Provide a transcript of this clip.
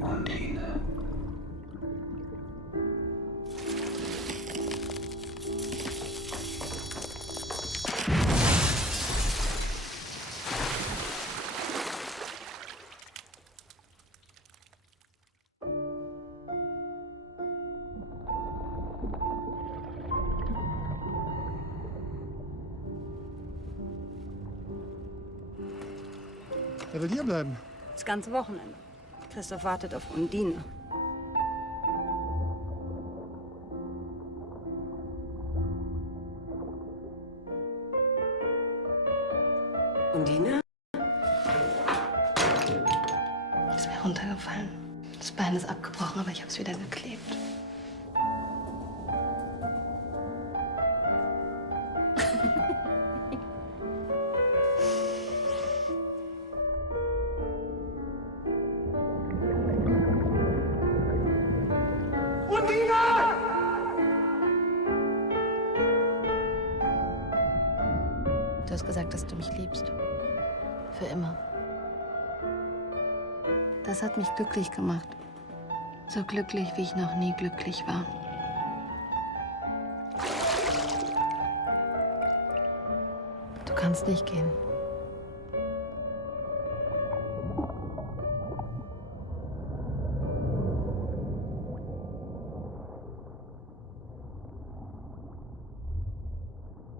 Undine. Er will hier bleiben. Das ganze Wochenende. Christoph wartet auf Undine. Undine? Ist mir runtergefallen. Das Bein ist abgebrochen, aber ich habe es wieder geklebt. Du hast gesagt, dass du mich liebst. Für immer. Das hat mich glücklich gemacht. So glücklich, wie ich noch nie glücklich war. Du kannst nicht gehen.